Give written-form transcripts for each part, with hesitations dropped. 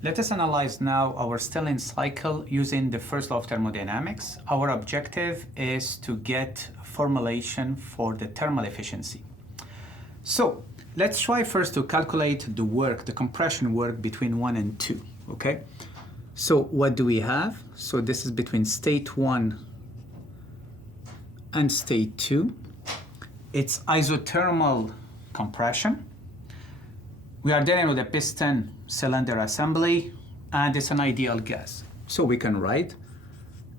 Let us analyze now our Stirling cycle using the first law of thermodynamics. Our objective is to get formulation for the thermal efficiency. So let's try first to calculate the work, the compression work between 1 and 2, okay? So what do we have? So this is between state 1 and state 2. It's isothermal compression. We are dealing with a piston cylinder assembly, and it's an ideal gas. So we can write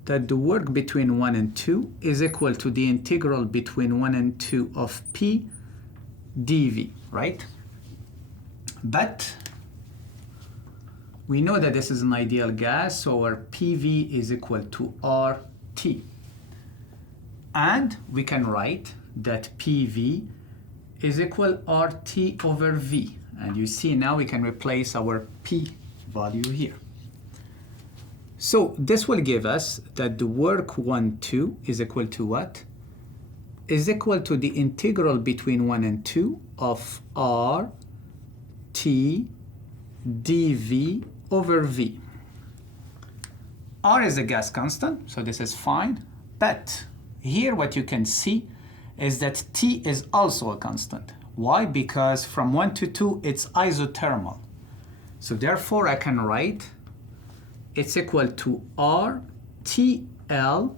that the work between 1 and 2 is equal to the integral between 1 and 2 of P dV, right? But we know that this is an ideal gas, so our PV is equal to RT. And we can write that PV is equal RT over V. And you see now we can replace our P value here. So this will give us that the work 1, 2 is equal to what? Is equal to the integral between 1 and 2 of R T dV over V. R is a gas constant, so this is fine. But here what you can see is that T is also a constant. Why? Because from 1 to 2 it's isothermal. So therefore I can write it's equal to RTL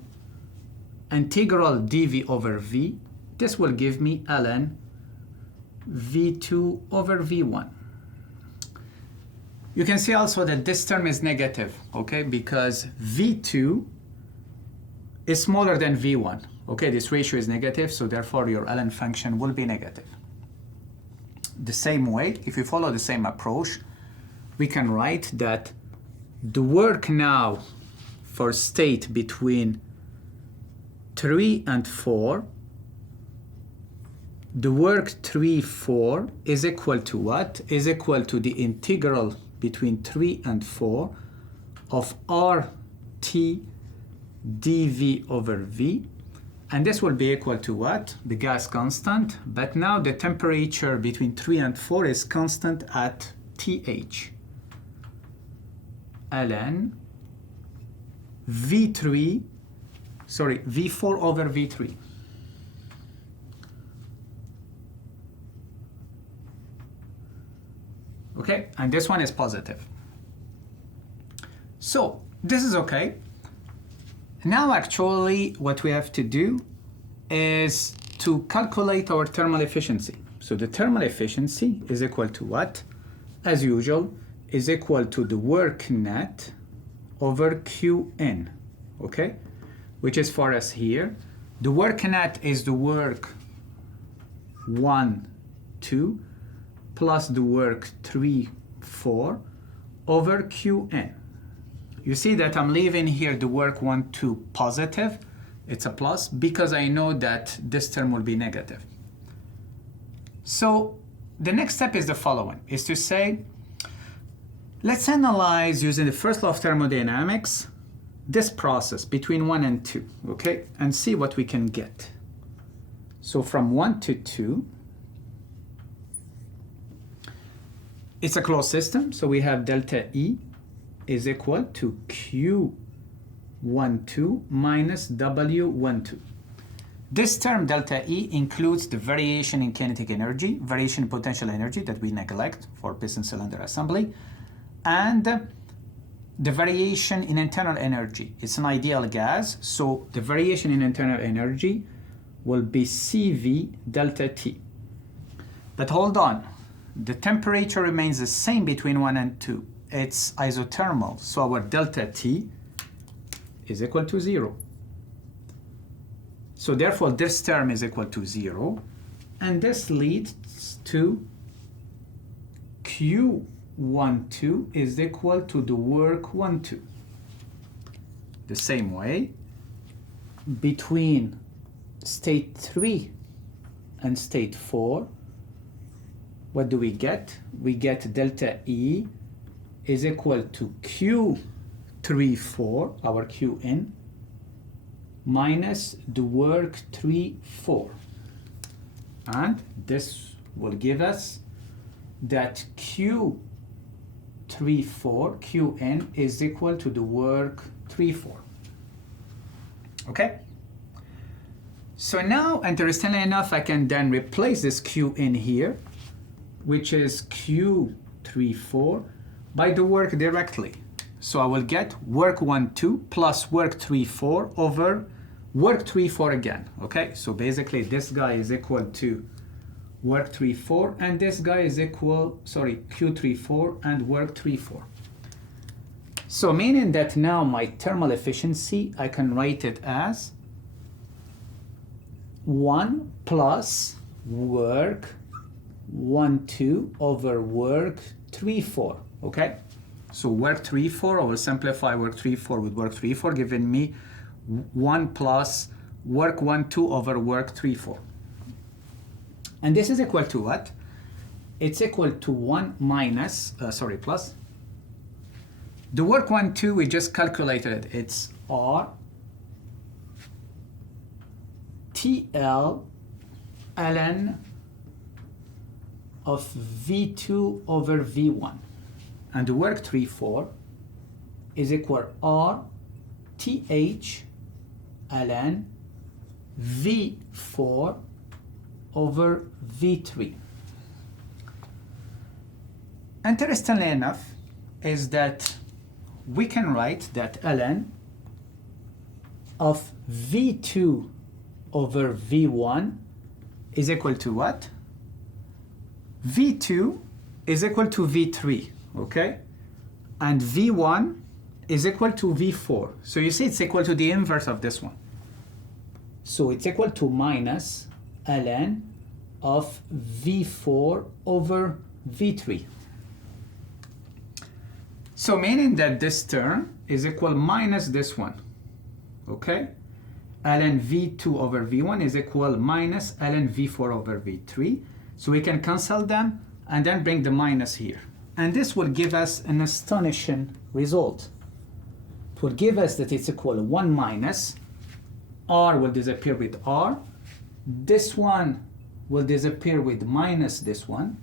integral dV over V. This will give me ln V2 over V1. You can see also that this term is negative, okay, because V2 is smaller than V1. Okay, this ratio is negative, so therefore your ln function will be negative. The same way, if we follow the same approach, we can write that the work now for state between 3 and 4, the work 3, 4 is equal to what? Is equal to the integral between 3 and 4 of RT dV over V. And this will be equal to what? The gas constant. But now the temperature between 3 and 4 is constant at TH. ln V4 over V3. Okay, and this one is positive. So this is okay. Now actually what we have to do is to calculate our thermal efficiency. So the thermal efficiency is equal to what? As usual, is equal to the work net over Qn, okay? Which is for us here. The work net is the work 1, 2 plus the work 3, 4 over Qn. You see that I'm leaving here the work 1, 2 positive. It's a plus because I know that this term will be negative. So the next step is the following, is to say, let's analyze using the first law of thermodynamics this process between 1 and 2, okay? And see what we can get. So from 1 to 2, it's a closed system, so we have delta E is equal to Q12 minus W12. This term delta E includes the variation in kinetic energy, variation in potential energy that we neglect for piston cylinder assembly, and the variation in internal energy. It's an ideal gas, so the variation in internal energy will be CV delta T. But hold on, the temperature remains the same between 1 and 2. It's isothermal, so our delta T is equal to 0. So therefore this term is equal to 0, and this leads to Q12 is equal to the work 1, 2. The same way, between state 3 and state 4, what do we get? We get delta E is equal to Q34, our Qn, minus the work 3, 4. And this will give us that Q 34 Qn is equal to the work 34. Okay? So now, interestingly enough, I can then replace this Qn here, which is Q34, by the work directly. So I will get work 1,2 plus work 3,4 over work 3,4 again. Okay, so basically this guy is equal to work 3,4, and this guy is equal, sorry, Q34 and work 3,4. So meaning that now my thermal efficiency, I can write it as 1 plus work 1,2 over work 3,4. Okay, so work 3,4, I will simplify work 3,4 with work 3,4, giving me 1 plus work 1,2 over work 3,4. And this is equal to what? It's equal to 1 minus, plus. The work 1,2, we just calculated it. It's R TL ln of V2 over V1. And the work 3,4 is equal R TH ln V4 over V3. Interestingly enough is that we can write that ln of V2 over V1 is equal to what? V2 is equal to V3, okay? And V1 is equal to V4. So you see it's equal to the inverse of this one. So it's equal to minus ln of V4 over V3. So meaning that this term is equal minus this one, okay? ln V2 over V1 is equal minus ln V4 over V3. So we can cancel them and then bring the minus here. And this will give us an astonishing result. It will give us that it's equal to 1 minus, R will disappear with R. This one will disappear with minus this one.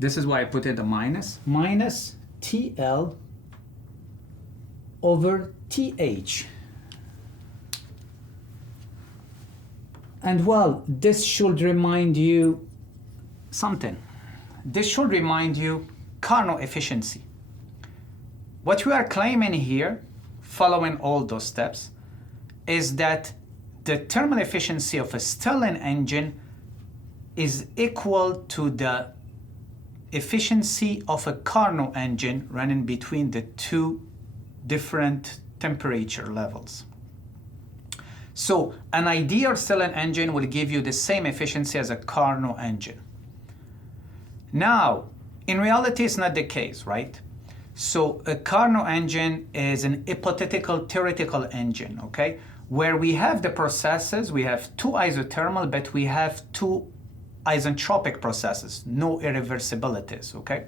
This is why I put it a minus. Minus TL over TH. And well, this should remind you something. This should remind you Carnot efficiency. What we are claiming here, following all those steps, is that the thermal efficiency of a Stirling engine is equal to the efficiency of a Carnot engine running between the two different temperature levels. So an ideal Stirling engine will give you the same efficiency as a Carnot engine. Now, in reality, it's not the case, right? So a Carnot engine is an hypothetical theoretical engine, okay? Where we have the processes, we have two isothermal, but we have two isentropic processes, no irreversibilities, okay?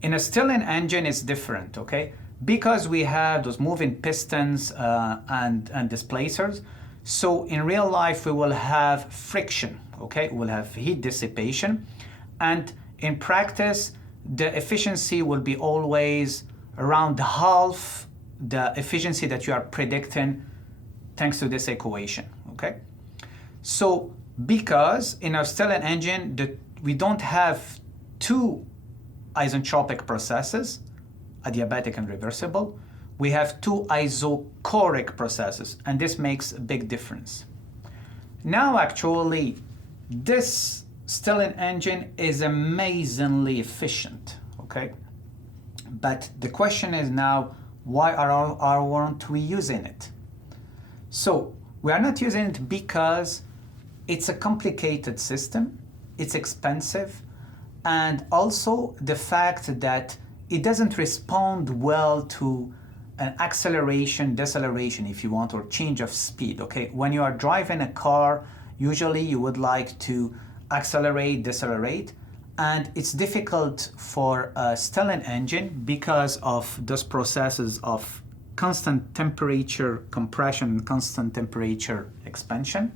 In a Stirling engine, it's different, okay? Because we have those moving pistons and displacers, so in real life we will have friction, okay? We'll have heat dissipation, and in practice the efficiency will be always around half the efficiency that you are predicting thanks to this equation, okay? So because in our Stirling engine we don't have two isentropic processes, adiabatic and reversible, we have two isochoric processes, and this makes a big difference. Now actually, this Stirling engine is amazingly efficient, okay? But the question is now, why aren't we using it? So we are not using it because it's a complicated system, it's expensive, and also the fact that it doesn't respond well to an acceleration, deceleration, if you want, or change of speed, okay? When you are driving a car, usually you would like to accelerate, decelerate, and it's difficult for a Stirling engine because of those processes of constant temperature compression and constant temperature expansion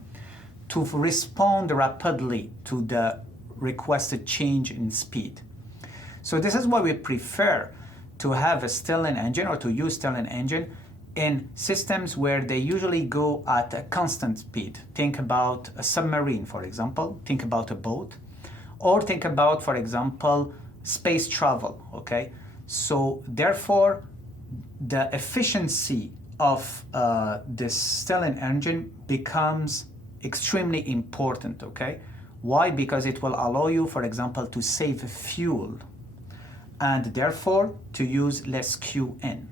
to respond rapidly to the requested change in speed. So this is why we prefer to have a Stirling engine or to use Stirling engine in systems where they usually go at a constant speed. Think about a submarine, for example. Think about a boat. Or think about, for example, space travel, okay? So therefore, the efficiency of this Stirling engine becomes extremely important, okay? Why? Because it will allow you, for example, to save fuel and therefore to use less QN.